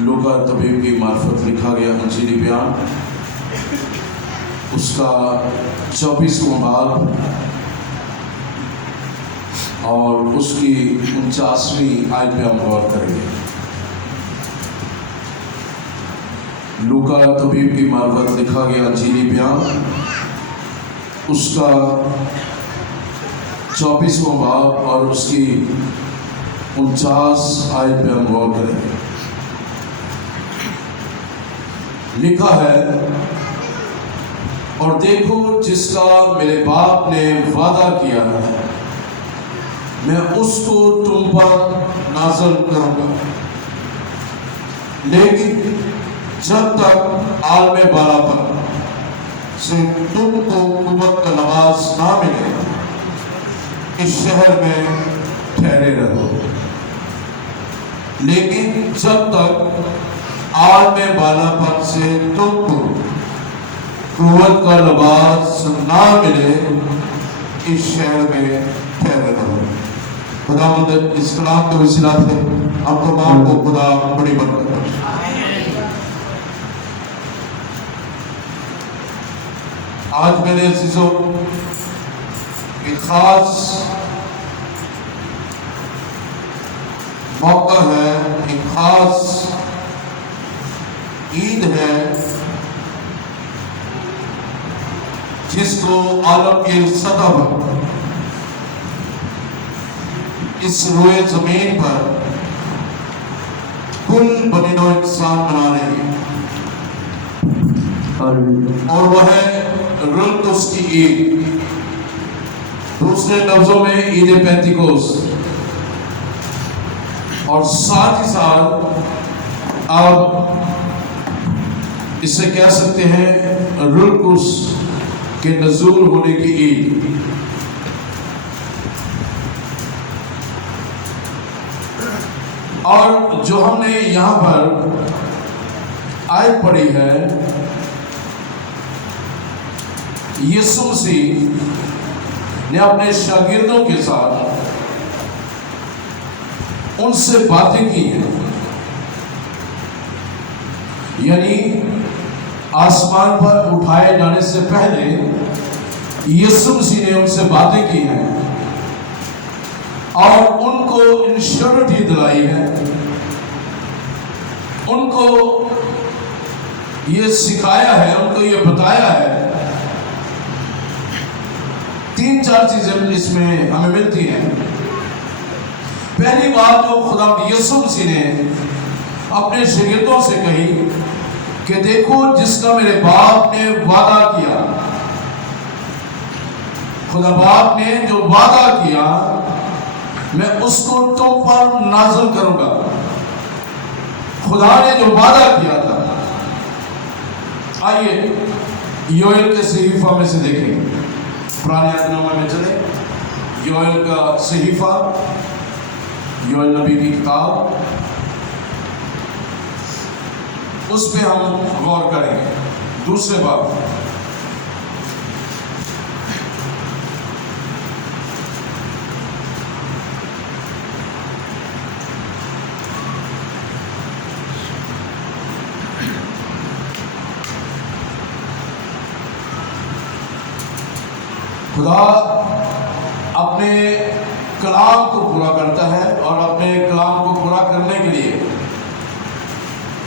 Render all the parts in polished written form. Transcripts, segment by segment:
لوکا طبیب کی معرفت لکھا گیا انجیلی بیان، اس کا 24واں باب اور اس کی 49ویں آیت پہ ہم غور کریں گے۔ لوکا طبیب کی معرفت لکھا گیا انجیلی بیان، اس کا 24واں باب اور اس کی 49 آیت پہ ہم غور کریں گے۔ لکھا ہے، اور دیکھو جس کا میرے باپ نے وعدہ کیا ہے میں اس کو تم پر نازل کروں گا، لیکن جب تک عالم بالا پر سے تم کو قوت کا لباس نہ ملے اس شہر میں ٹھہرے رہو، لیکن جب تک عالم بالا پر سے تم کو قوت کا لباس نہ ملے اس شہر میں ٹھہرے رہو۔ خداوند اس کلام کے وسیلہ سے ہم تمام کو خدا بڑی برکت بخشے۔ آج میرے عزیزوں ایک خاص موقع ہے، ایک خاص عید ہے جس کو عالم کی سطح پر اس روئے زمین پر کل بنی نوع انسان منا رہے ہیں، اور وہ ہے رلقدس کی عید، دوسرے لفظوں میں عید پینتیکوست، اور ساتھ ہی ساتھ آپ اسے کہہ سکتے ہیں رلقدس کے نزول ہونے کی عید۔ اور جو ہم نے یہاں پر آیت پڑھی ہے، یسوع مسیح نے اپنے شاگردوں کے ساتھ ان سے باتیں کی ہیں، یعنی آسمان پر اٹھائے جانے سے پہلے یسوع مسیح نے ان سے باتیں کی ہیں اور ان کو انشورٹی دلائی ہے، ان کو یہ سکھایا ہے، ان کو یہ بتایا ہے۔ 3-4 چیزیں اس میں ہمیں ملتی ہیں۔ پہلی بات جو خدا یسوع مسیح نے اپنے شاگردوں سے کہی کہ دیکھو جس کا میرے باپ نے وعدہ کیا، خدا باپ نے جو وعدہ کیا میں اس کو تم پر نازل کروں گا۔ خدا نے جو وعدہ کیا تھا، آئیے یوئیل کے صحیفہ میں سے دیکھیں، پرانے عہد نامہ میں چلے، یوئیل کا صحیفہ، یوئیل نبی کی کتاب، اس پہ ہم غور کریں گے۔ دوسرے باب خدا اپنے کلام کو پورا کرتا ہے، اور اپنے کلام کو پورا کرنے کے لیے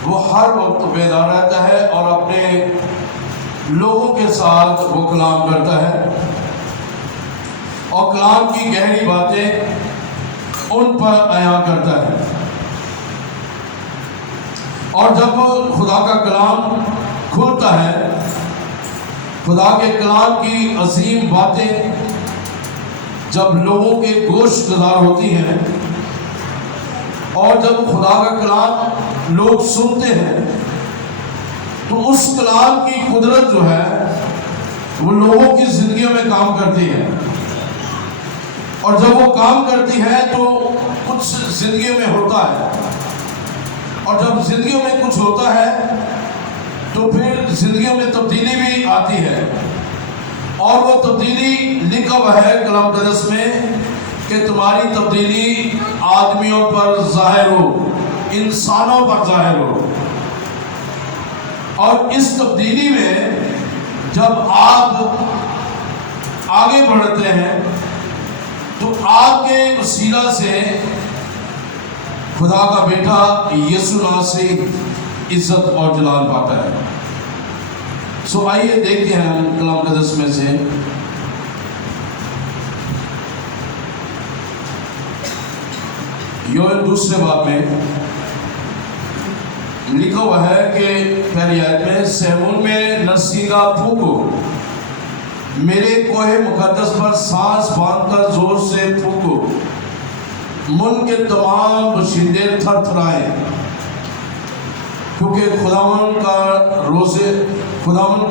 وہ ہر وقت بیدار رہتا ہے اور اپنے لوگوں کے ساتھ وہ کلام کرتا ہے، اور کلام کی گہری باتیں ان پر عیاں کرتا ہے۔ اور جب خدا کا کلام کھلتا ہے، خدا کے کلام کی عظیم باتیں جب لوگوں کے گوش گزار ہوتی ہیں، اور جب خدا کا کلام لوگ سنتے ہیں، تو اس کلام کی قدرت جو ہے وہ لوگوں کی زندگیوں میں کام کرتی ہے، اور جب وہ کام کرتی ہے تو کچھ زندگیوں میں ہوتا ہے، اور جب زندگیوں میں کچھ ہوتا ہے تو پھر زندگیوں میں تبدیلی بھی آتی ہے، اور وہ تبدیلی لکھا ہوا ہے کلام مقدس میں کہ تمہاری تبدیلی آدمیوں پر ظاہر ہو۔ انسانوں پر ظاہر ہو. اور اس تبدیلی میں جب آپ آگے بڑھتے ہیں تو آپ کے وسیلہ سے خدا کا بیٹا یسوع مسیح عزت اور جلال پاتا ہے. سو آئیے دیکھتے ہیں ہم کلام مقدس میں سے یوحنا دوسرے باب میں لکھا ہوا ہے کہ پہلی آیت میں سیون میں نرسنگا پھونکو، میرے کوہ مقدس پر سانس باندھ کر زور سے پھونکو، ملک کے تمام باشندے تھر تھرائیں، کیونکہ خداوند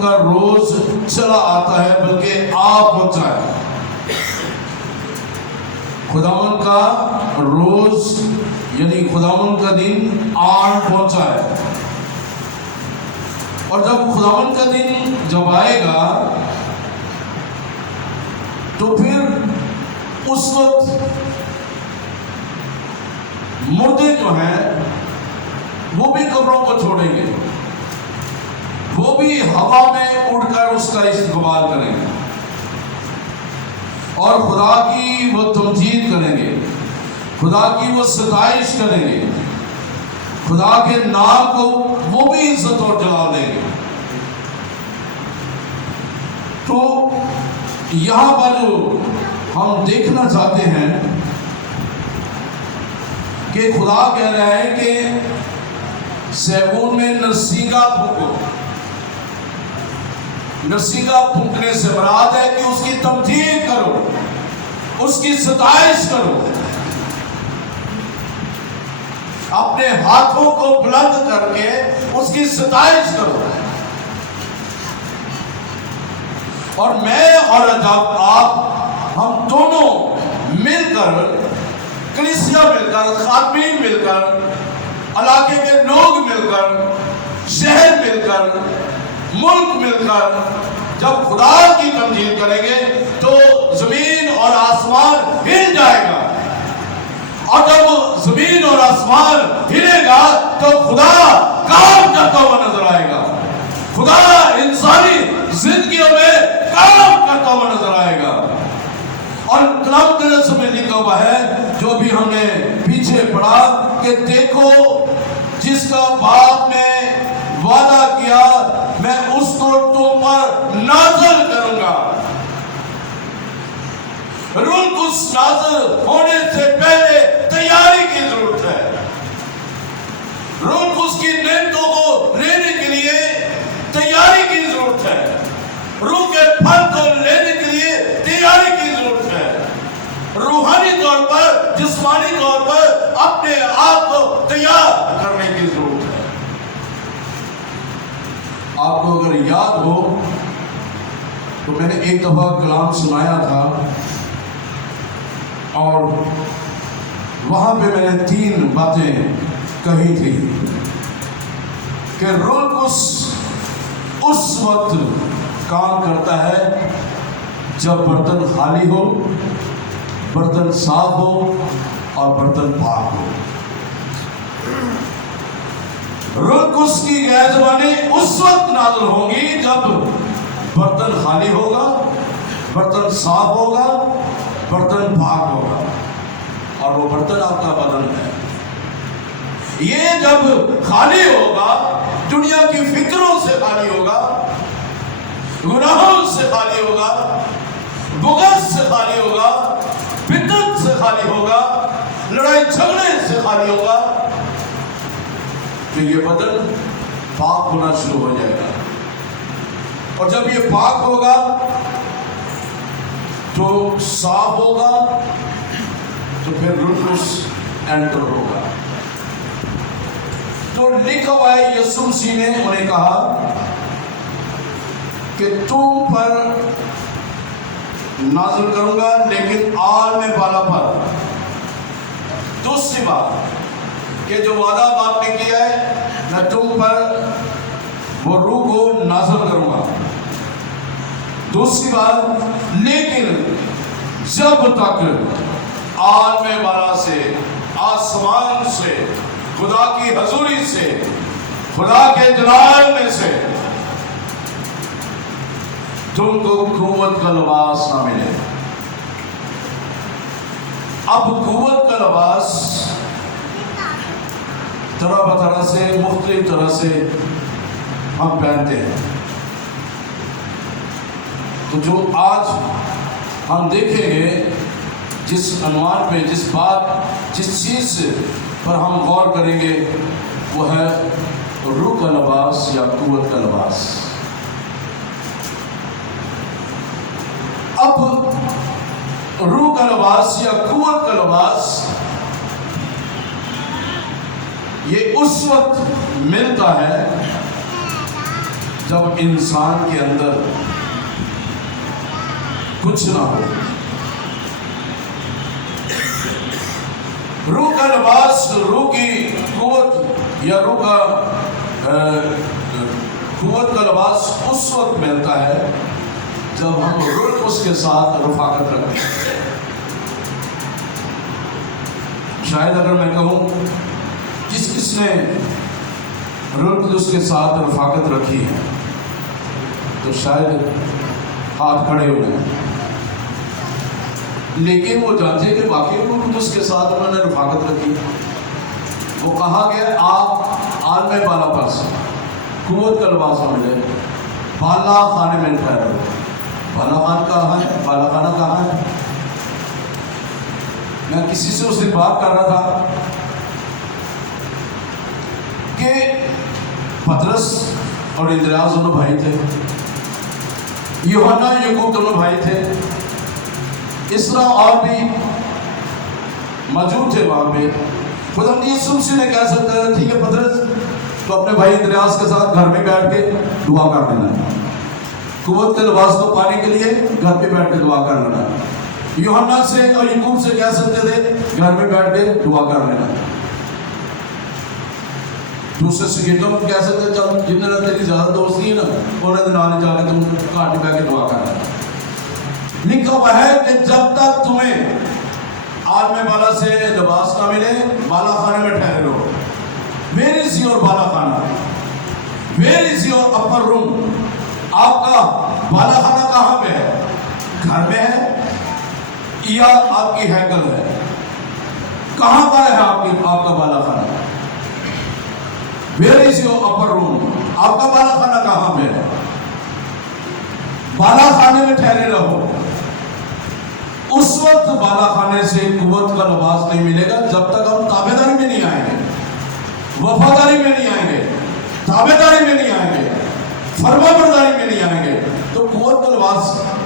کا روز چلا آتا ہے بلکہ آ پہنچا ہے. خداوند کا روز یعنی خداوند کا دن آن پہنچا ہے. اور جب خداوند کا دن جب آئے گا تو پھر اس وقت مردے جو ہیں وہ بھی قبروں کو چھوڑیں گے، وہ بھی ہوا میں اڑ کر اس کا استقبال کریں گے اور خدا کی وہ تمجید کریں گے، خدا کی وہ ستائش کریں گے، خدا کے نام کو وہ بھی عزت اور جلال دیں گے. تو یہاں پر جو ہم دیکھنا چاہتے ہیں کہ خدا کہہ رہا ہے کہ سیون میں نرسنگا پھونکو. نرسنگا پھونکنے سے مراد ہے کہ اس کی تمجید کرو، اس کی ستائش کرو، اپنے ہاتھوں کو بلند کر کے اس کی ستائش کرو. اور میں اور جب آپ ہم دونوں مل کر، کلیسیا مل کر، خادمین مل کر، علاقے کے لوگ مل کر، شہر مل کر، ملک مل کر جب خدا کی تمجید کریں گے تو زمین اور آسمان ہل جائے گا. اور جب زمین اور آسمان ہلے گا تو خدا کام کرتا ہوا نظر آئے گا، خدا انسانی زندگیوں میں کام کرتا ہوا نظر آئے گا. اور کلام مقدس میں لکھا ہوا ہے جو بھی ہم نے پیچھے پڑھا کہ دیکھو جس کا باپ نے وعدہ کیا میں اس کو تم پر نازل کروں گا. روح القدس نازل ہونے سے پہلے تیاری کی ضرورت ہے. روح القدس کی نعمتوں کو لینے کے لیے تیاری کی ضرورت ہے. روح کے پھل کو لینے کے لیے تیاری کی ضرورت ہے. روحانی طور پر، جسمانی طور پر اپنے آپ کو تیار کرنے کی ضرورت ہے. آپ کو اگر یاد ہو تو میں نے ایک دفعہ کلام سنایا تھا اور وہاں پہ میں نے 3 باتیں کہی تھی کہ روح القدس اس وقت کام کرتا ہے جب برتن خالی ہو، برتن صاف ہو اور برتن پاک ہو. روح القدس کی غیر زبانی اس وقت نازل ہوگی جب برتن خالی ہوگا، برتن صاف ہوگا، برتن پاک ہوگا. اور وہ برتن آپ کا بدن ہے. یہ جب خالی ہوگا، دنیا کی فکروں سے خالی ہوگا، گناہوں سے خالی ہوگا، بغض سے خالی ہوگا، بدعت سے خالی ہوگا، لڑائی جھگڑے سے خالی ہوگا، تو یہ بدن پاک ہونا شروع ہو جائے گا. اور جب یہ پاک ہوگا تو صاف ہوگا تو پھر روح القدس انٹر ہوگا. تو لکھا ہوا ہے یسوع مسیح نے انہیں کہا کہ تم پر نازل کروں گا لیکن آل میں بالا پر. دوسری بات کہ جو وعدہ باپ نے کیا ہے میں تم پر وہ روح کو نازل کروں گا. دوسری بات لیکن جب تک عالم بالا سے، آسمان سے خدا کی حضوری سے، خدا کے جلال میں سے تم کو قوت کا لباس نہ ملے۔ اب قوت کا لباس طرح بطرح سے، مختلف طرح سے ہم پہنتے ہیں۔ تو جو آج ہم دیکھیں گے، جس عنوان پہ، جس چیز پر ہم غور کریں گے، وہ ہے روح کا لباس یا قوت کا لباس۔ اب روح کا لباس یا قوت کا لباس یہ اس وقت ملتا ہے جب انسان کے اندر کچھ نہ ہو۔ روح کا لباس، روح کی قوت یا روح کا قوت کا لباس اس وقت ملتا ہے جب ہم روح القدس کے ساتھ رفاقت رکھتے ہیں۔ شاید اگر میں کہوں کس نے روح القدس کے ساتھ رفاقت رکھی ہے تو شاید ہاتھ کھڑے ہو جائیں، لیکن وہ جانتے کہ واقعی روح القدس کے ساتھ انہوں نے رفاقت رکھی۔ وہ کہا گیا آپ عالم بالا پر سے قوت کا لباس ملے، بالا خانے میں ٹھہرو۔ بالا خان کہاں ہے؟ بالا خانہ کہاں ہے؟ میں کسی سے اس دن بات کر رہا تھا کہ پطرس اور اندریاس دونوں بھائی تھے، یوحنا یعقوب دونوں بھائی تھے، اس طرح اور بھی موجود تھے وہاں پہ۔ خدا یسوع مسیح نے کہہ سکتا ہے ٹھیک ہے پطرس تو اپنے بھائی اندریاس کے ساتھ گھر میں بیٹھ کے دعا کر لینا ہے، قوت کے لباس کو پانے کے لیے گھر پہ بیٹھ کے دعا کر لینا ہے۔ یوحنا سے اور یعقوب سے کہہ سکتے تھے گھر میں بیٹھ کے دعا کر لینا۔ دوسرے سکیٹوں کو کہہ سکتے چل جن دن تیری زیادہ دوستی ہے نا انہیں دن آنے جا کے تم کاٹ پہ کے دعا کر لینا۔ لکھا ہوا ہے کہ جب تک تمہیں عالم بالا سے لباس نہ ملے بالا خانے میں ٹھہرے رہو۔ Where is your بالا خانہ؟ Where is your upper room؟ آپ کا بالا خانہ کہاں پہ ہے؟ گھر میں ہے یا آپ کی ہیکل ہے؟ کہاں پر ہے آپ کا بالا خانہ؟ Where is your upper room؟ آپ کا بالا خانہ کہاں پہ ہے؟ بالا خانے میں ٹھہرے رہو۔ اس وقت بالا خانے سے قوت کا لباس نہیں ملے گا جب تک ہم تابعداری میں نہیں آئیں گے، وفاداری میں نہیں آئیں گے، تابعداری میں نہیں آئیں گے، فرما برداری میں نہیں آئیں گے۔ تو قوت کا لباس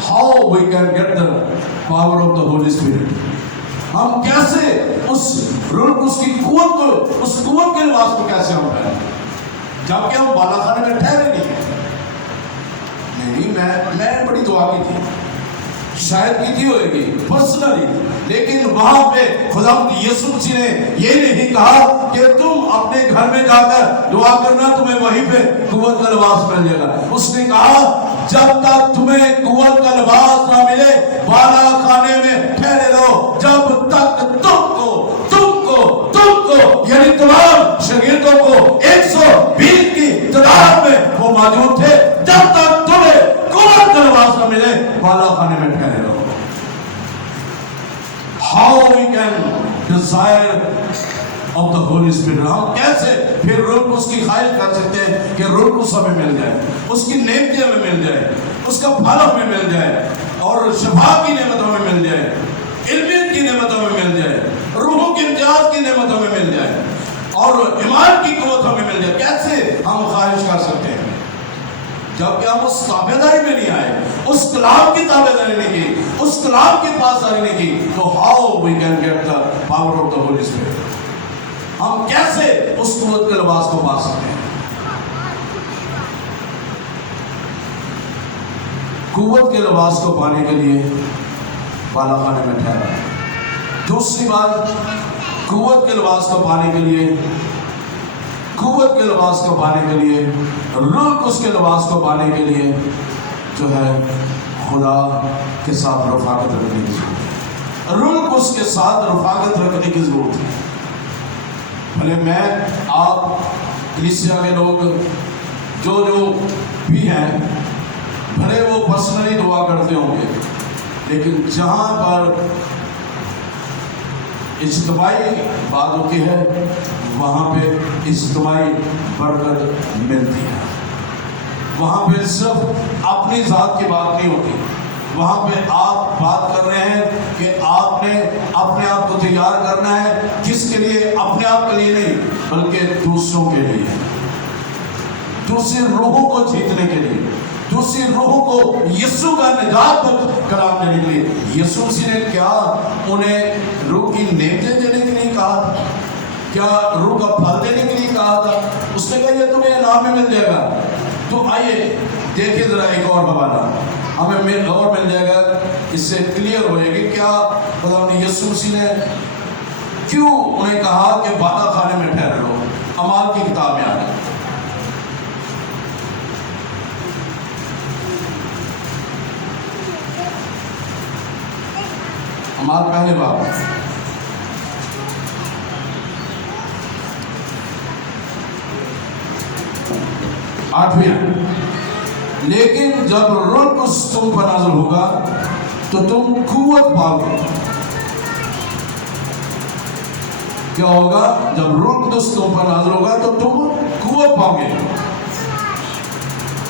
how we can get the power of the Holy Spirit؟ ہم کیسے اس کی قوت کو، اس قوت کے لباس کو کیسے ہم پہنیں جبکہ ہم بالا خانے میں ٹھہرے نہیں ہیں؟ نہیں، میں بڑی دعا کی تھی، شاید کی تھی ہوئے گی پرسنلی، لیکن وہاں پہ خدا یسوع مسیح نے یہ نہیں کہا کہ تم اپنے گھر میں جا کر دعا کرنا تمہیں وہیں پہ قوت کا لباس مل جائے گا۔ اس نے کہا جب تک تمہیں قوت کا لباس نہ ملے بالا خانے میں ٹھہرے رہو، جب تک تم کو یعنی تمام شاگردوں کو 120 کی تعداد میں وہ موجود تھے، جب تک تمہیں قوت کا لباس نہ ملے بالا خانے میں ٹھہرے رہو۔ How we can desire of the Holy Spirit؟ ہم کیسے پھر روح القدس کی خواہش کر سکتے ہیں کہ روح القدس ہمیں مل جائے، اس کی نعمتیں ہمیں مل جائے، اس کا پھل ہمیں مل جائے، اور شفا کی نعمت ہمیں مل جائے، علمیت کی نعمت ہمیں مل جائے، روحوں کے امتیاز کی نعمت ہمیں مل جائے، اور ایمان کی قوت ہمیں مل جائے۔ کیسے ہم خواہش کر سکتے ہیں جبکہ ہم اس تابعداری میں نہیں آئے، اس کلام کی تابعداری نہیں کی، اس کلام کی پاسداری نہیں کی؟ تو how we can get the power of the Holy Spirit؟ ہم کیسے اس قوت کے لباس کو پا سکتے ہیں؟ قوت کے لباس کو پانے کے لیے بالا خانے میں ٹھہرا۔ دوسری بات، قوت کے لباس کو پانے کے لیے، قوت کے لباس کو پانے کے لیے، روح القدس کے لباس کو پانے کے لیے جو ہے خدا کے ساتھ رفاقت رکھنے کی ضرورت ہے۔ روح القدس کے ساتھ رفاقت رکھنے کی ضرورت ہے۔ بھلے میں آپ کلیسیا کے لوگ جو بھی ہیں بھلے وہ پرسنلی دعا کرتے ہوں گے، لیکن جہاں پر اجتماعی بات ہوتی ہے وہاں پہ اجتماعی برکت ملتی ہے۔ وہاں پہ صرف اپنی ذات کی بات نہیں ہوتی، وہاں پہ آپ بات کر رہے ہیں کہ آپ نے اپنے آپ کو تیار کرنا ہے، کس کے لیے؟ اپنے آپ کے لیے نہیں بلکہ دوسروں کے لیے، دوسری روحوں کو جیتنے کے لیے، دوسری روحوں کو یسوع کا نجات بخش کلام دینے کے لیے۔ یسوع مسیح نے کیا انہیں روح کی نعمتیں دینے کے لیے کہا تھا؟ کیا روح کا پھل دینے کے لیے کہا تھا؟ اس نے کہا یہ تمہیں انعام میں مل جائے گا۔ تو آئیے دیکھیں ذرا ایک اور حوالہ ہمیں اور مل جائے گا، اس سے کلیئر ہوئے گی کیا خدا یسوع مسیح نے کیوں انہیں کہا کہ بادا خانے میں ٹھہر لو۔ اعمال کی کتاب میں آئے اعمال پہلے باب 8۔ لیکن جب روح القدس تم پر نازل ہوگا تو تم قوت پاؤ گے۔ کیا ہوگا؟ جب روح القدس تم پر نازل ہوگا تو تم قوت پاؤ گے۔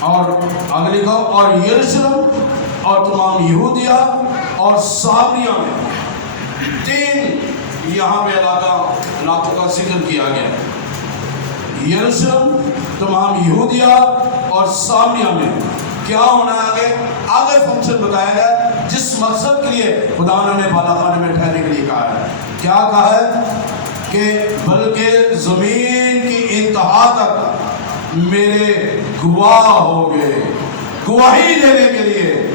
اور آگے لکھا اور یروشلم اور تمام یہودیہ اور سامریہ میں، 3 یہاں پہ علاقوں کا ذکر کیا گیا۔ یروشلم، تمام یہودیہ اور سامریہ میں کیا ہونا ہے؟ آگے فنکشن بتایا گیا جس مقصد کے لیے خدا نے بالا خانے میں ٹھہرنے کے لیے کہا ہے۔ کیا کہا ہے؟ کہ بلکہ زمین کی انتہا تک میرے گواہ ہوگے۔ گواہی دینے کے لیے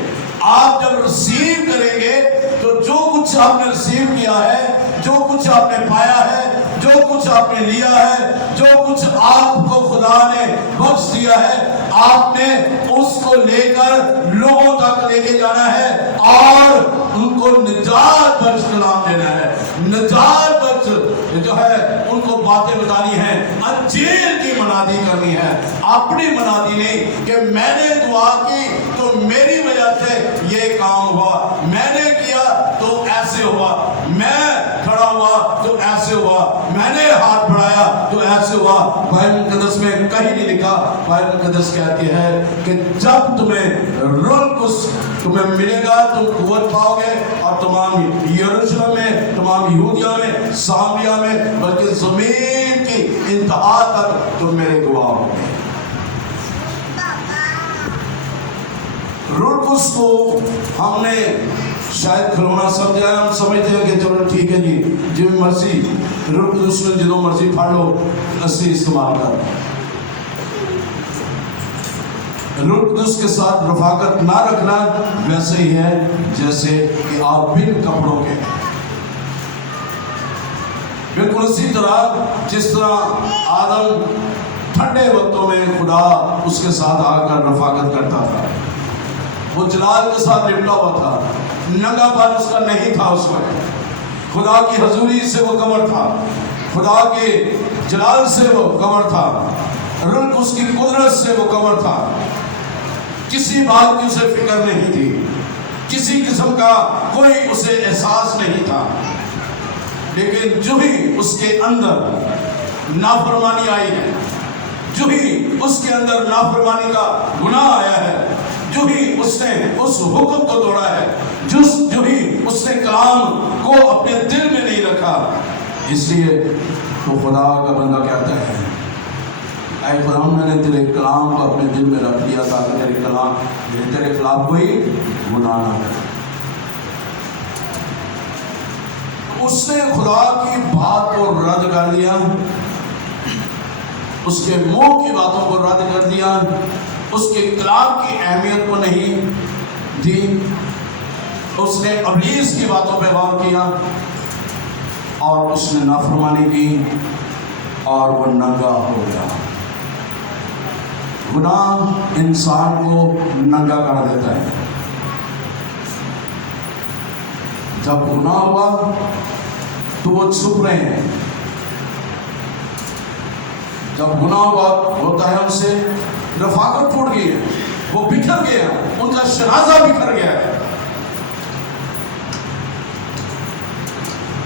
آپ جب ریسیو کریں گے تو جو کچھ آپ نے ریسیو کیا ہے، جو کچھ آپ نے پایا ہے، جو کچھ آپ نے لیا ہے، جو کچھ آپ کو خدا نے بخش دیا ہے، آپ نے اس کو لے کر لوگوں تک لے کے جانا ہے اور ان کو نجات بخش کلام دینا ہے۔ نجات بخش جو ہے ان کو باتیں بتانی ہیں، انجیل کی منادی کرنی ہے، اپنی منادی نہیں کہ میں نے دعا کی تو میری وجہ سے یہ کام ہوا، میں نے کیا تو ایسے ہوا، میں کھڑا ہوا تو ایسے ہوا، میں نے ہاتھ بڑھایا تو ایسے ہوا۔ بائبل مقدس میں کہیں نہیں لکھا۔ بائبل مقدس کہتی ہے کہ جب تمہیں روح القدس تمہیں ملے گا تم قوت پاؤ گے، اور تمام یروشلم میں، تمام یہودیہ میں، سامریہ میں، بلکہ زمین کی انتہا تک تم میرے گواہ ہو گے۔ روح القدس کو ہم نے شاید کھلونا سمجھا ہے، ہم سمجھتے ہیں کہ چلو ٹھیک ہے جی مرضی روح القدس میں جدو مرضی پڑھ لو، اسی استعمال کر۔ روح القدس کے ساتھ رفاقت نہ رکھنا ویسے ہی ہے جیسے کہ آپ بن کپڑوں کے، بالکل اسی طرح جس طرح آدم ٹھنڈے وقتوں میں خدا اس کے ساتھ آ کر رفاقت کرتا تھا، وہ جلال کے ساتھ لپٹا ہوا تھا، ننگا پن اس کا نہیں تھا، اس وقت خدا کی حضوری سے وہ کور تھا، خدا کے جلال سے وہ کور تھا، روح اس کی قدرت سے وہ کور تھا، کسی بات کی اسے فکر نہیں تھی، کسی قسم کا کوئی اسے احساس نہیں تھا۔ لیکن جو ہی اس کے اندر نافرمانی آئی ہے، جو ہی اس کے اندر نافرمانی کا گناہ آیا ہے، جو ہی اس نے اس حکم کو توڑا ہے، جو ہی اس نے کلام کو اپنے دل میں نہیں رکھا، اس لیے تو خدا کا بندہ کہتا ہے اے خدا میں نے تیرے کلام کو اپنے دل میں رکھ لیا تاکہ تیرے کلام تیرے خلاف کوئی گناہ نہ کرے۔ اس نے خدا کی بات کو رد کر دیا، اس کے منہ کی باتوں کو رد کر دیا، اس کے کلام کی اہمیت کو نہیں دی، اس نے ابلیس کی باتوں پہ غور کیا اور اس نے نافرمانی کی اور وہ ننگا ہو گیا۔ گناہ انسان کو ننگا کر دیتا ہے۔ جب گناہ ہوا تو وہ چھپ رہے ہیں، جب گناہ ہوتا ہے ان سے رفاقت ٹوٹ گئی ہے، وہ بکھر گئے ہیں، ان کا شنازہ بکھر گیا ہے،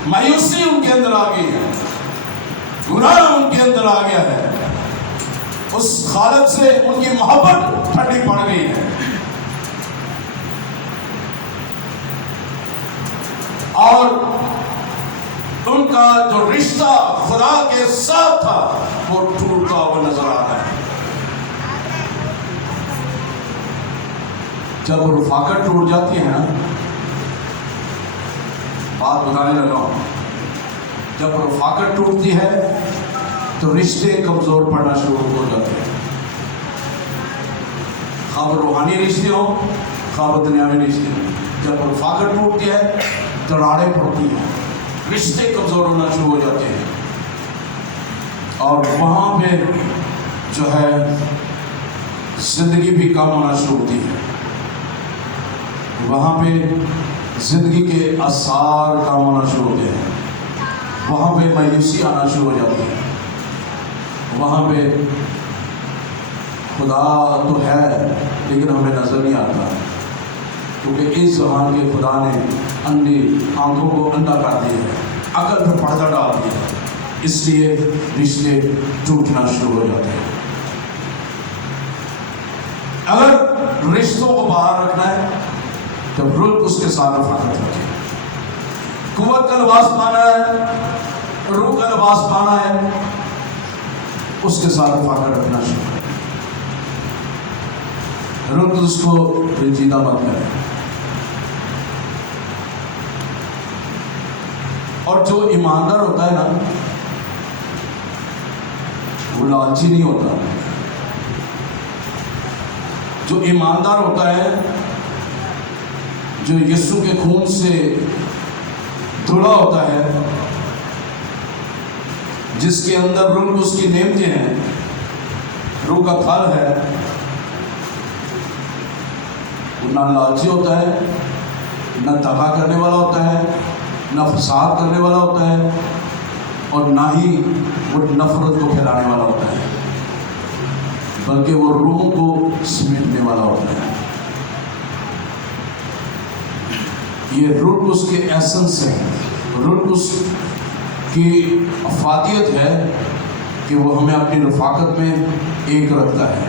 مایوسی ان کے اندر آ گئی ہے، گناہ ان کے اندر آ گیا ہے، اس خالق سے ان کی محبت ٹھنڈی پڑ گئی ہے، اور ان کا جو رشتہ خدا کے ساتھ تھا وہ ٹوٹتا ہوا نظر آ رہا ہے۔ جب رفاقت ٹوٹ جاتی ہے نا، بات بتانے لگا ہوں، جب رفاقت ٹوٹتی ہے تو رشتے کمزور پڑنا شروع ہو جاتے ہیں، خواہ روحانی رشتے ہوں خواہ دنیاوی رشتے ہوں، جب رفاقت ٹوٹتی ہے دراڑیں پڑتی ہیں، رشتے کمزور ہونا شروع ہو جاتے ہیں، اور وہاں پہ جو ہے زندگی بھی کم ہونا شروع ہوتی ہے، وہاں پہ زندگی کے آثار کم ہونا شروع ہوتے ہیں، وہاں پہ مایوسی آنا شروع ہو جاتی ہے، وہاں پہ خدا تو ہے لیکن ہمیں نظر نہیں آتا، کیونکہ اس زمان کے خدا نے اندھی آنکھوں کو اندھا کر دیا ہے، عقل پہ پردہ ڈال دیا ہے، اس لیے رشتے ٹوٹنا شروع ہو جاتے ہیں۔ اگر رشتوں کو باہر رکھنا ہے تو رول اس کے ساتھ رفاقت رکھیں، قوت کا لباس پانا ہے، روح کا لباس پانا ہے، اس کے ساتھ رفاقت رکھنا شروع کریں، رول اس کو پیچیدہ مت کریں، اور جو ایماندار ہوتا ہے نا وہ لالچی نہیں ہوتا، جو ایماندار ہوتا ہے، جو یسوع کے خون سے دھلا ہوتا ہے، جس کے اندر روح اس کی نعمتیں ہیں، روح کا پھل ہے، وہ نہ لالچی ہوتا ہے، نہ دغا کرنے والا ہوتا ہے، نہ فساد کرنے والا ہوتا ہے، اور نہ ہی وہ نفرت کو پھیلانے والا ہوتا ہے، بلکہ وہ روح کو سمیٹنے والا ہوتا ہے۔ یہ روح اس کے ایسنس ہے، روح اس کی افادیت ہے کہ وہ ہمیں اپنی رفاقت میں ایک رکھتا ہے۔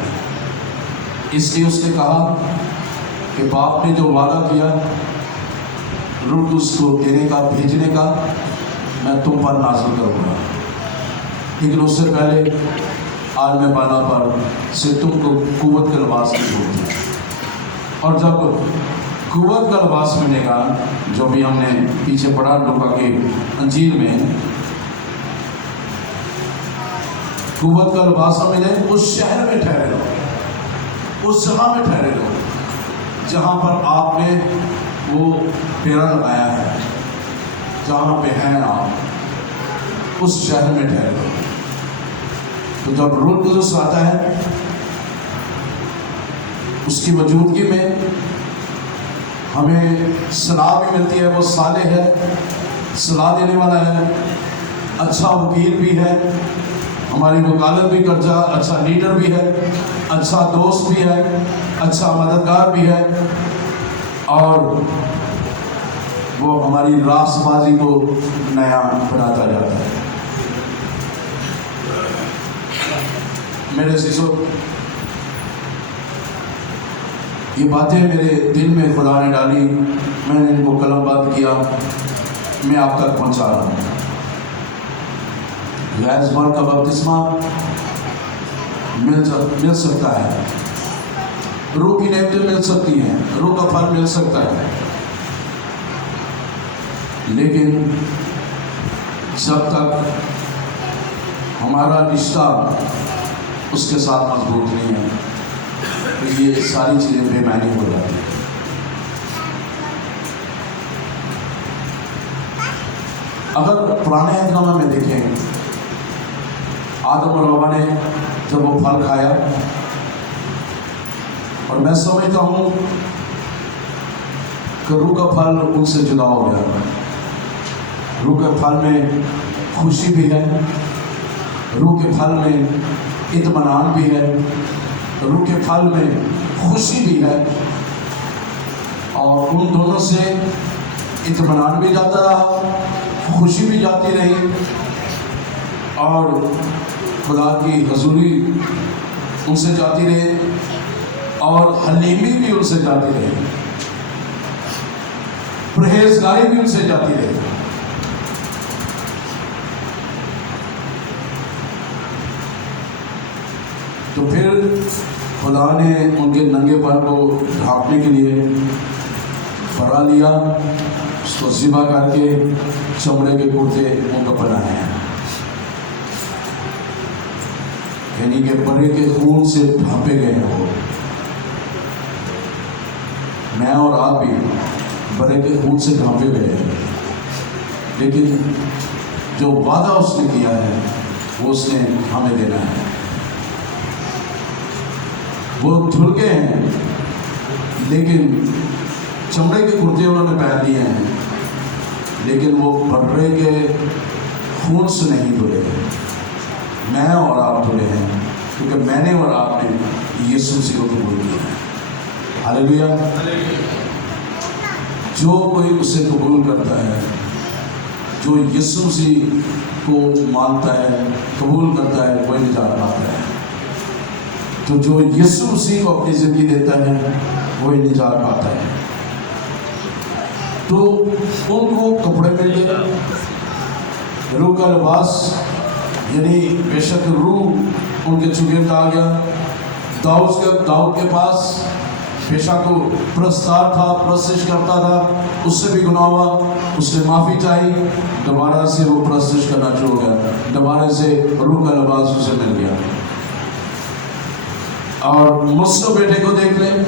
اس لیے اس نے کہا کہ باپ نے جو وعدہ کیا روح اس کو دینے کا، بھیجنے کا، میں تم پر نازل کروں گا، لیکن اس سے پہلے عالم بالا پر سے تم کو قوت کا لباس کی ضرورت ہے، اور جب قوت کا لباس ملے گا، جو بھی ہم نے پیچھے پڑھا لوکا کی انجیل میں، قوت کا لباس ملے، اس شہر میں ٹھہرے رہو، اس جگہ میں ٹھہرے رہو جہاں پر آپ نے وہ ڈیرا لگایا ہے، جہاں پہ ہیں آپ، اس شہر میں ٹھہرے رہو۔ تو جب روح القدس آتا ہے، اس کی موجودگی میں ہمیں صلاح بھی ملتی ہے، وہ صالح ہے، صلاح دینے والا ہے، اچھا وکیل بھی ہے، ہماری وکالت بھی کرتا، اچھا لیڈر بھی ہے، اچھا دوست بھی ہے، اچھا مددگار بھی ہے، اور وہ ہماری راست بازی کو نیا بناتا جاتا ہے۔ میرے عزیزو، یہ باتیں میرے دل میں خدا نے ڈالی، میں نے ان کو قلم بند کیا، میں آپ تک پہنچا رہا ہوں۔ غیر زبان کا بپتسمہ مل سکتا ہے، روح کی نعمتیں مل سکتی ہیں، روح کا پھل مل سکتا ہے، لیکن جب تک ہمارا رشتہ اس کے ساتھ مضبوط نہیں ہے تو یہ ساری چیزیں بے معنی ہو جاتی ہیں۔ اگر پرانے عہد نامہ میں دیکھیں، آدم اور حوا نے جب وہ پھل کھایا، اور میں سمجھتا ہوں کہ روح کا پھل ان سے جدا ہو گیا، روح کے پھل میں خوشی بھی ہے، روح کے پھل میں اطمینان بھی ہے، روح کے پھل میں خوشی بھی ہے، اور ان دونوں سے اطمینان بھی جاتا رہا، خوشی بھی جاتی رہی، اور خدا کی حضوری ان سے جاتی رہی، اور حلیمی بھی ان سے جاتی رہی، پرہیزگاری بھی ان سے جاتی رہی۔ تو پھر خدا نے ان کے ننگے پن کو ڈھانپنے کے لیے بڑھا لیا، اس کو ذبح کر کے چمڑے کے کرتے ان کو پہنائے ہیں، یعنی کہ بڑے کے خون سے ڈھانپے گئے ہیں وہ۔ میں اور آپ بھی بڑے کے خون سے ڈھانپے گئے ہیں، لیکن جو وعدہ اس نے کیا ہے وہ اس نے ہمیں دینا ہے۔ وہ دھل گئے ہیں، لیکن چمڑے کے کرتے انہوں نے پہن لیے ہیں، لیکن وہ بڑے کے خون سے نہیں دھلے۔ میں اور آپ دھلے ہیں، کیونکہ میں نے اور آپ نے یسوع مسیح کو قبول کیا ہے۔ ہاللیلویا۔ جو کوئی اسے قبول کرتا ہے، جو یسوع مسیح کو مانتا ہے، قبول کرتا ہے، وہی نجات پاتا ہے۔ تو جو یسوع مسیح کو اپنی زندگی دیتا ہے وہی نجات پاتا ہے۔ تو ان کو کپڑے مل گئے، روح کا لباس، یعنی بے شک روح ان کے چگرد آ گیا۔ داؤد کے پاس بے شک وہ پرستار تھا، پرستش کرتا تھا، اس سے بھی گناہ ہوا، اس نے معافی چاہی، دوبارہ سے وہ پرستش کرنا چھوڑ گیا، دوبارہ سے روح کا لباس اسے مل گیا۔ اور مصر بیٹے کو دیکھ لیں،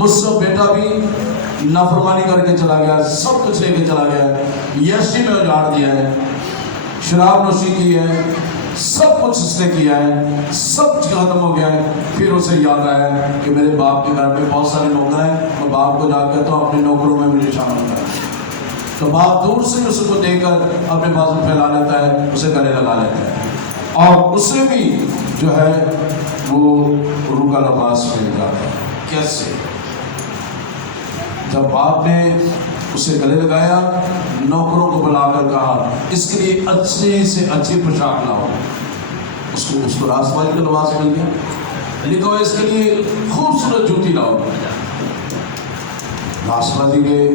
مصر بیٹا بھی نافرمانی کر کے چلا گیا، سب کچھ لے کے چلا گیا، یشی میں اجاڑ دیا ہے، شراب نوشی کی ہے، سب کچھ اس نے کیا ہے، سب ختم ہو گیا ہے۔ پھر اسے یاد آیا کہ میرے باپ کے گھر میں بہت سارے نوکر ہیں، میں باپ کو جا کہتا ہوں اپنے نوکروں میں مجھے شامل کر۔ تو باپ دور سے اس کو دیکھ کر اپنے بازو پھیلا لیتا ہے، اسے گلے لگا لیتا ہے، اور اسے بھی جو ہے وہ روح کا لباس مل جاتا ہے۔ کیسے؟ جب باپ نے اسے گلے لگایا، نوکروں کو بلا کر کہا اس کے لیے اچھی سے اچھی پوشاک لاؤ، اس کو راسمالی کا لباس مل گیا، لکھا ہوا اس کے لیے خوبصورت جوتی لاؤ، راسمالی کے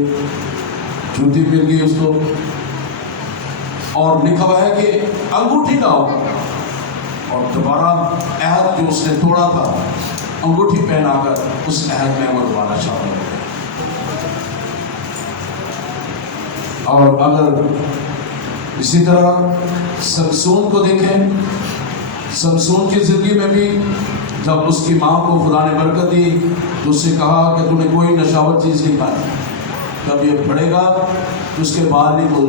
جوتی مل گئی اس کو، اور لکھا ہوا ہے کہ انگوٹھی لاؤ، اور دوبارہ عہد جو اس نے توڑا تھا انگوٹھی پہنا کر اس عہد میں وہ دوبارہ شامل ہو گیا۔ اور اگر اسی طرح سمسون کو دیکھیں، سمسون کی زندگی میں بھی جب اس کی ماں کو خدا نے برکت دی تو اس سے کہا کہ تو نے کوئی نشاور چیز نہیں کھانی، جب یہ پڑے گا تو اس کے بال نہیں کو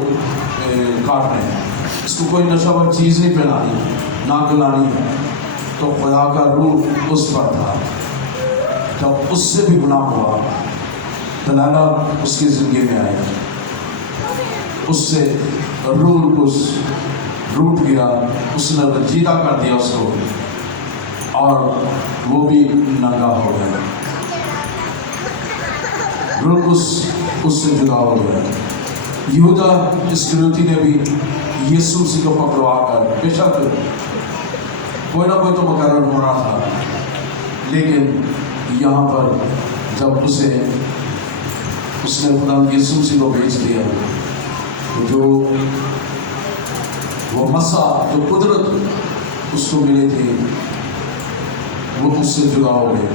کاٹنے ہیں، اس کو کوئی نشاور چیز نہیں پہنانی، نہ گلانی ہے۔ تو خدا کا روح اس پر تھا، جب اس سے بھی گناہ ہوا، دلالہ اس کی زندگی میں آئی، اس سے روح کو روٹ گیا، اس نے رنجیدہ کر دیا اس کو، اور وہ بھی ننگا ہو گیا، روح اس سے جدا ہو گیا۔ یہودا اسکریوتی نے بھی یسوع مسیح کو پکڑوا کر، بے شک کوئی نہ کوئی تو مقرر ہو رہا تھا، لیکن یہاں پر جب اس نے خدا یسوع مسیح کو بھیج دیا، جو وہ مسا جو قدرت اس کو ملی تھی وہ اس سے جدا ہو گئے۔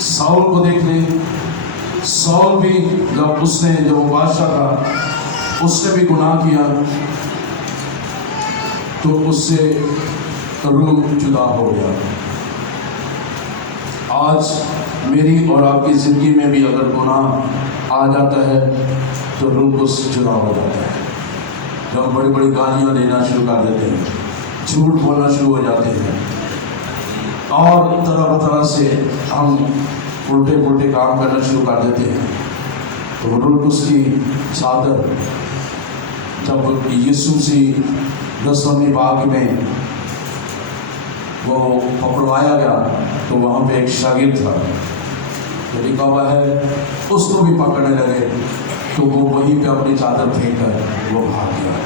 ساؤل کو دیکھ لیں، ساؤل بھی جب وہ بادشاہ تھا اس نے بھی گناہ کیا تو اس سے روح جدا ہو گیا۔ آج میری اور آپ کی زندگی میں بھی اگر گناہ آ جاتا ہے تو روح اس سے جدا ہو جاتا ہے، جب ہم بڑی بڑی گالیاں لینا شروع کر دیتے ہیں، جھوٹ بولنا شروع ہو جاتے ہیں، اور طرح طرح سے ہم الٹے کام کرنا شروع کر دیتے ہیں، تو روح اس کی چادر جب یسوع مسیح گسمانی باغ میں وہ پکڑوایا گیا تو وہاں پہ ایک شاگرد تھا، تو لکھا ہوا ہے اس کو بھی پکڑنے لگے تو وہ وہیں پہ اپنی چادر پھینک کر وہ بھاگ گیا.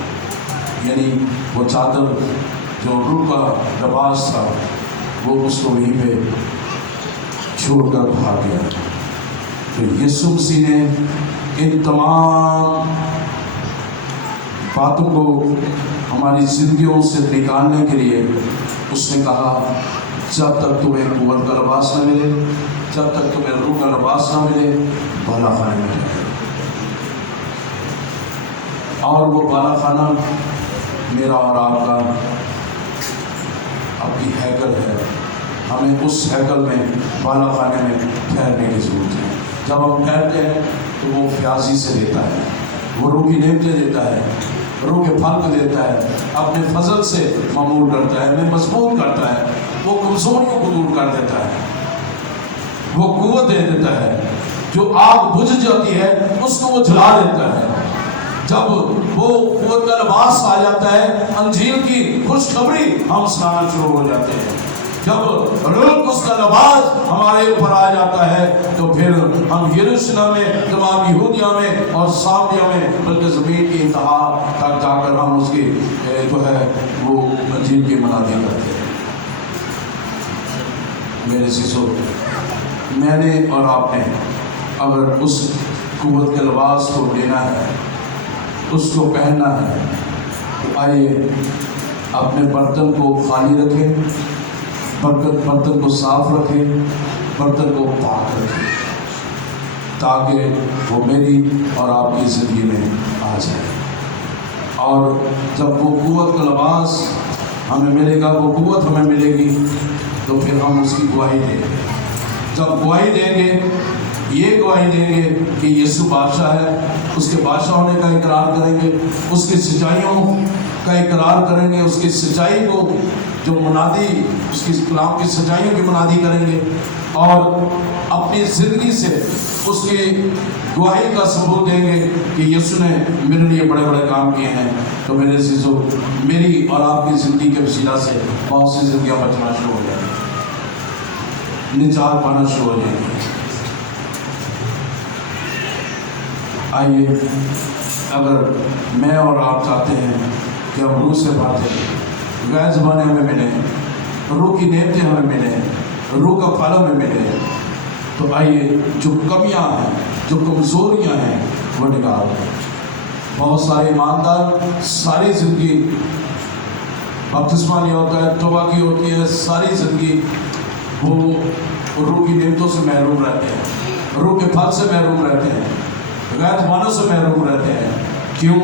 یعنی وہ چادر جو روح کا لباس تھا وہ اس کو وہیں پہ چھوڑ کر بھاگ گیا. تو یسوع مسیح نے ان تمام باتوں کو ہماری زندگیوں سے نکالنے کے لیے اس نے کہا جب تک تمہیں قوت کا لباس نہ ملے، جب تک تمہیں روح کا لباس نہ ملے، بالا خانے میں رہے. اور وہ بالا خانہ میرا اور آپ کا اپنی ہیکل ہے. ہمیں اس ہیکل میں بالا خانے میں ٹھہرنے کی ضرورت ہے. جب ہم ٹھہرتے ہیں تو وہ فیاضی سے دیتا ہے، وہ روح کی نعمتیں دیتا ہے، روح کے پھل کو دیتا ہے، اپنے فضل سے معمور کرتا ہے، ہمیں مضبوط کرتا ہے، وہ کمزوریوں کو دور کر دیتا ہے، وہ قوت دے دیتا ہے. جو آگ بجھ جاتی ہے اس کو وہ جلا دیتا ہے. جب وہ قوت کا لباس آ جاتا ہے، انجیل کی خوشخبری ہم سنانا شروع ہو جاتے ہیں. جب روح اس کا لباس ہمارے اوپر آ جاتا ہے تو پھر ہم یروشلم میں، تمام یہودیہ میں اور سامریہ میں، بلکہ زمین کی انتہا تک جا کر ہم اس کی جو ہے وہ انجیل کی منادی کرتے ہیں. میرے سیسو، میں نے اور آپ نے اگر اس قوت کے لباس کو لینا ہے، اس کو پہننا ہے، تو آئیے اپنے برتن کو خالی رکھیں، برتن کو صاف رکھیں، برتن کو پاک رکھیں، تاکہ وہ میری اور آپ کی زندگی میں آ جائے. اور جب وہ قوت کا لباس ہمیں ملے گا، وہ قوت ہمیں ملے گی، تو پھر ہم اس کی گواہی دیں گے. جب گواہی دیں گے، یہ گواہی دیں گے کہ یسوع بادشاہ ہے، اس کے بادشاہ ہونے کا اقرار کریں گے، اس کی سچائیوں کا اقرار کریں گے، اس کی سچائی کو جو منادی، اس کی کلام کی سچائیوں کی منادی کریں گے، اور اپنی زندگی سے اس کی گواہی کا ثبوت دیں گے کہ یسوع نے میرے لیے بڑے بڑے کام کیے ہیں. تو میرے عزیزو، میری اور آپ کی زندگی کے وسیلہ سے بہت سی زندگیاں بچنا شروع ہو جائیں گی، نجات پانا شروع ہو جائیں گی. آئیے، اگر میں اور آپ چاہتے ہیں کہ ہم روح سے باتیں، غیر زبانیں ہمیں ملیں، روح کی نعمتیں ہمیں ملیں، روح کا پھل ہمیں ملے، تو آئیے جو کمیاں ہیں، جو کمزوریاں ہیں، وہ نکال دیں. بہت سارے ایماندار ساری زندگی بپتسمہ لیا ہوتا ہے، توبہ کی ہوتی ہے، ساری زندگی وہ روح کی نعمتوں سے محروم رہتے ہیں، روح کے پھل سے محروم رہتے ہیں، غیر زبانوں سے محروم رہتے ہیں. کیوں؟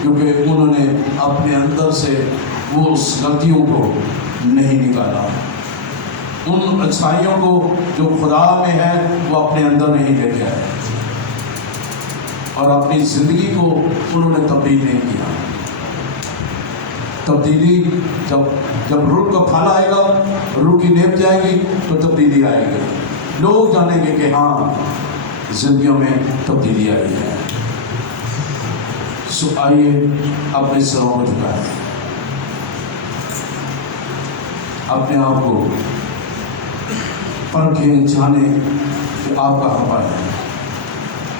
کیونکہ انہوں نے اپنے اندر سے وہ اس غلطیوں کو نہیں نکالا، ان اچھائیوں کو جو خدا میں ہے وہ اپنے اندر نہیں لے کے آئے، اور اپنی زندگی کو انہوں نے تبدیل نہیں کیا. تبدیلی جب روح کا پھل آئے گا، روح کی نعمت جائے گی تو تبدیلی آئے گی. لوگ جانیں گے کہ ہاں زندگیوں میں تبدیلی آئی ہے. سو آئیے اپنے سروں کو جھکائیں، اپنے آپ کو پرکھیں، جانیں کہ آپ کہاں پر ہیں،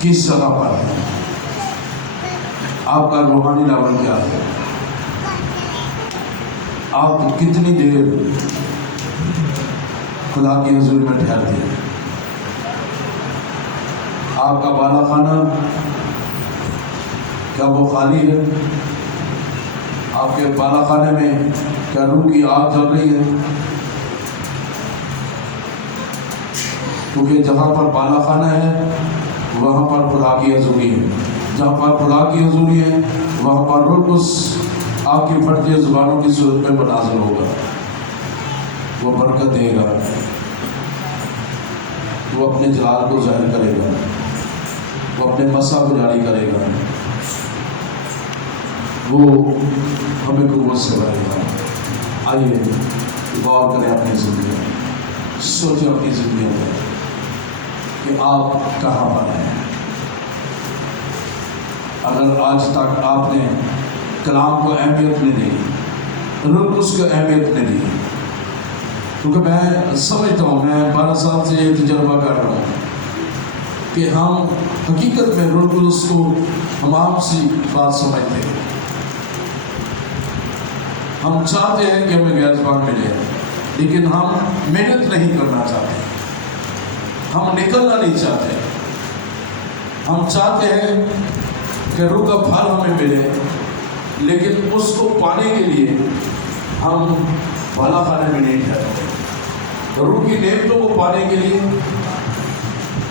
کس جگہ پر ہیں، آپ کا روحانی لیول کیا ہے، آپ کتنی دیر خدا کی حضور میں ٹھہرتے ہیں. آپ کا بالا خانہ کیا وہ خالی ہے؟ آپ کے بالا خانے میں کیا روح کی آگ جل رہی ہے؟ کیونکہ جہاں پر بالا خانہ ہے وہاں پر خدا کی حضوری ہے. جہاں پر خدا کی حضوری ہے وہاں پر روح قدس آپ کی پھٹتی زبانوں کی صورت میں نازل ہوگا. وہ برکت دے گا، وہ اپنے جلال کو ظاہر کرے گا، وہ اپنے مسا کو جاری کرے گا، وہ ہمیں قوت سے بھرے گا. آئیے غور کریں اپنی زندگی میں، سوچیں اپنی زندگی میں کہ آپ کہاں پر ہیں. اگر آج تک آپ نے کلام کو اہمیت نہیں دی، روح القدس کو اہمیت نہیں دی، کیونکہ میں سمجھتا ہوں، میں 12 سال سے یہ تجربہ کر رہا ہوں کہ ہم حقیقت میں روح القدس کو ہم عام سی بات سمجھتے ہیں۔ ہم چاہتے ہیں کہ ہمیں غیر زبان ملے، لیکن ہم محنت نہیں کرنا چاہتے، ہم نکلنا نہیں چاہتے۔ ہم چاہتے ہیں کہ روح کا پھل ہمیں ملے، لیکن اس کو پانے کے لیے ہم بالا خانے میں نہیں ٹھہرتے۔ روح کی نعمتوں کو پانے کے لیے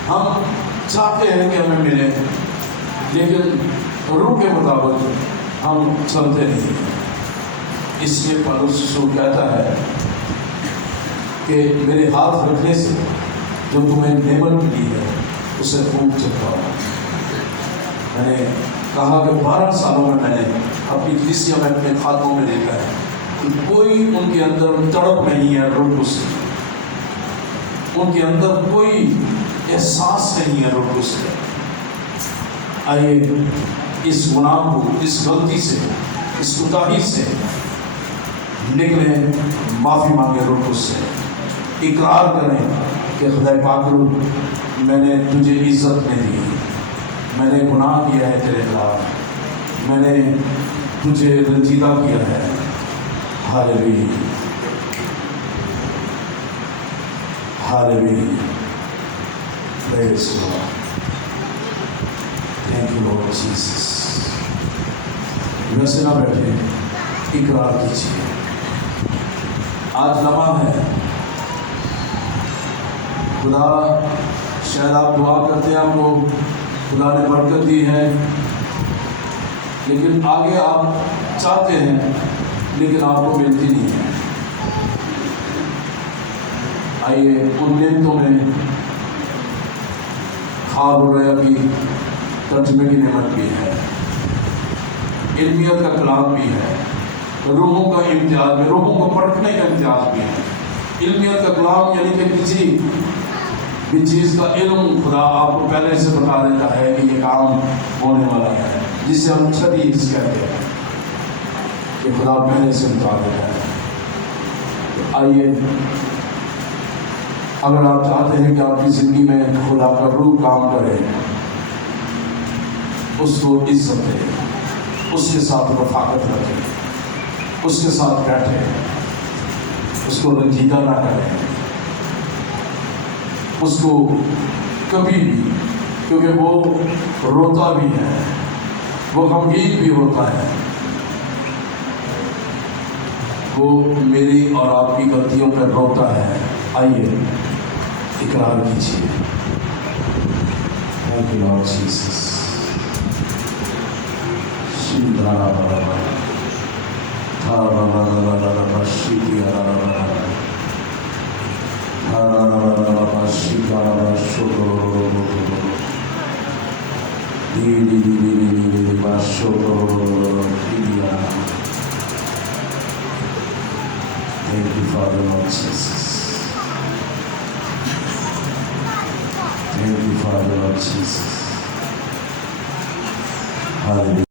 ہم چاہتے ہیں کہ ہمیں ملے، لیکن روح کے مطابق ہم چلتے نہیں۔ اس لیے پولس رسول کہتا ہے کہ میرے ہاتھ رکھنے سے جو تمہیں نعمت ملی ہے اسے خوب چکاؤ۔ میں نے کہا کہ 12 سالوں میں نے اپنی کلیسیا میں اپنے خاتموں میں دیکھا ہے کہ کوئی ان کے اندر تڑپ نہیں ہے روح القدس کی، ان کے اندر کوئی احساس نہیں ہے روح القدس کا۔ آئیے اس گناہ کو، اس غلطی سے، اس کوتاہی سے نکلیں، معافی مانگے روح القدس سے، اقرار کریں کہ خدا پاک میں نے تجھے عزت نہیں دی، میں نے گناہ کیا ہے تیرے خلاف، میں نے تجھے رنجیدہ کیا ہے۔ Hallelujah, hallelujah, praise God, thank you Lord Jesus. ویسے نہ بیٹھے، اقرار کیجیے۔ آج لمحہ ہے، خدا شاید آپ دعا کرتے ہیں، آپ کو خدا نے برکت دی ہے، لیکن آگے آپ چاہتے ہیں لیکن آپ کو ملتی نہیں ہے۔ آئیے ان نعمتوں میں خواب و رویا کی ترجمے کی نعمت بھی ہے، علمیت کا کلام بھی ہے، روحوں کا امتیاز بھی، روحوں کو پرکھنے کا امتیاز بھی ہے۔ علمیت کا کلام یعنی کہ کسی بھی چیز کا علم خدا آپ کو پہلے سے بتا دیتا ہے کہ یہ کام ہونے والا ہے، جسے ہم چھٹی حص کہتے ہیں کہ خدا پہلے سے بتا دیتا ہے۔ آئیے اگر آپ چاہتے ہیں کہ آپ کی زندگی میں خدا کا روح کام کرے، اس کو عزت دے، اس کے ساتھ رفاقت رکھے، اس کے ساتھ بیٹھے، اس کو رنجیدہ نہ کرے، اس کو کبھی بھی، کیونکہ وہ روتا بھی ہے، وہ غمگین بھی ہوتا ہے، وہ میری اور آپ کی غلطیوں پر روتا ہے۔ آئیے اقرار کیجیے۔ Thank you Lord Jesus. Thank you, Father, Lord Jesus. Thank you, Father, Lord Jesus. Hallelujah.